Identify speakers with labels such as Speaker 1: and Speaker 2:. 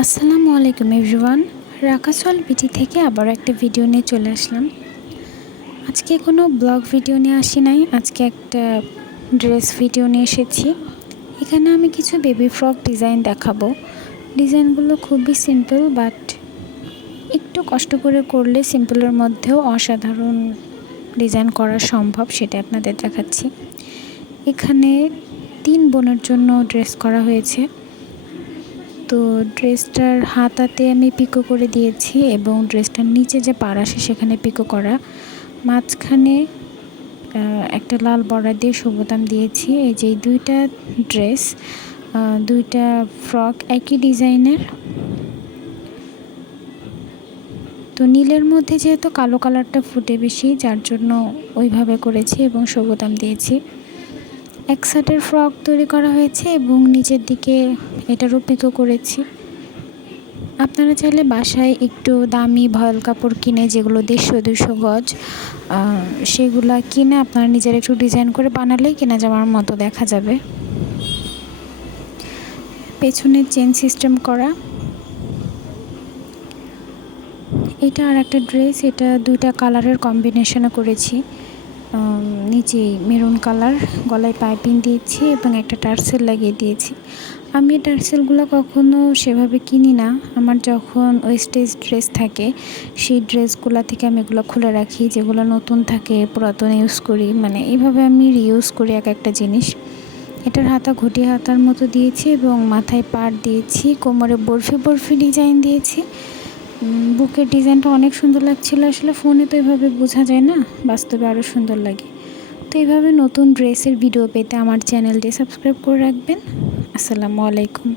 Speaker 1: আসসালামু আলাইকুম এভরিওয়ান। রাকাসল বিটি থেকে আবার একটা ভিডিও নিয়ে চলে আসলাম। আজকে কোনো ব্লগ ভিডিও নিয়ে আসি নাই, আজকে একটা ড্রেস ভিডিও নিয়ে এসেছি। এখানে আমি কিছু বেবি ফ্রক ডিজাইন দেখাবো। ডিজাইনগুলো খুবই সিম্পল, বাট একটু কষ্ট করে করলে সিম্পলের মধ্যেও অসাধারণ ডিজাইন করা সম্ভব, সেটা আপনাদের দেখাচ্ছি। এখানে তিন বোনের জন্য ড্রেস করা হয়েছে। তো ড্রেসটার হাতাতে আমি পিকো করে দিয়েছি এবং ড্রেসটার নিচে যে পাড় আসে সেখানে পিকো করা। মাঝখানে একটা লাল বর্ডার দিয়ে সবুতাম দিয়েছি। এই যে দুইটা ড্রেস দুইটা ফ্রক একই ডিজাইনের। তো নীলের মধ্যে যেহেতু কালো কালারটা ফুটে বেশি, যার জন্য ওইভাবে করেছি এবং সবুতাম দিয়েছি। এক সাইডের ফ্রক তৈরি করা হয়েছে এবং নিচের দিকে এটারও পিকো করেছি। আপনারা চাইলে বাসায় একটু দামি ভয়েল কাপড় কিনে যেগুলো দেড়শো দুশো গজ সেগুলো কিনে আপনারা নিজের একটু ডিজাইন করে বানালেই কেনা যাওয়ার মতো দেখা যাবে। পেছনে চেন সিস্টেম করা। এটা আর একটা ড্রেস, এটা দুইটা কালারের কম্বিনেশনে করেছি। নিচে মেরুন কালার, গলায় পাইপিং দিয়েছি এবং একটা টার্সেল লাগিয়ে দিয়েছি। আমি টার্সেলগুলো কখনো সেভাবে কিনি না। আমার যখন ওয়েস্টেজ ড্রেস থাকে, সেই ড্রেসগুলো থেকে আমি এগুলো খুলে রাখি, যেগুলো নতুন থাকে, পুরাতন ইউজ করি। মানে এইভাবে আমি রিউজ করি এক একটা জিনিস। এটার হাতা ঘটি হাতার মতো দিয়েছি এবং মাথায় পাট দিয়েছি, কোমরে বরফি বরফি ডিজাইন দিয়েছি। বুকের ডিজাইনটা অনেক সুন্দর লাগছিল। আসলে ফোনে তো এভাবে বোঝা যায় না, বাস্তবে আরও সুন্দর লাগে। তো এইভাবে নতুন ড্রেসের ভিডিও পেতে আমার চ্যানেলটি সাবস্ক্রাইব করে রাখবেন। আসসালামু আলাইকুম।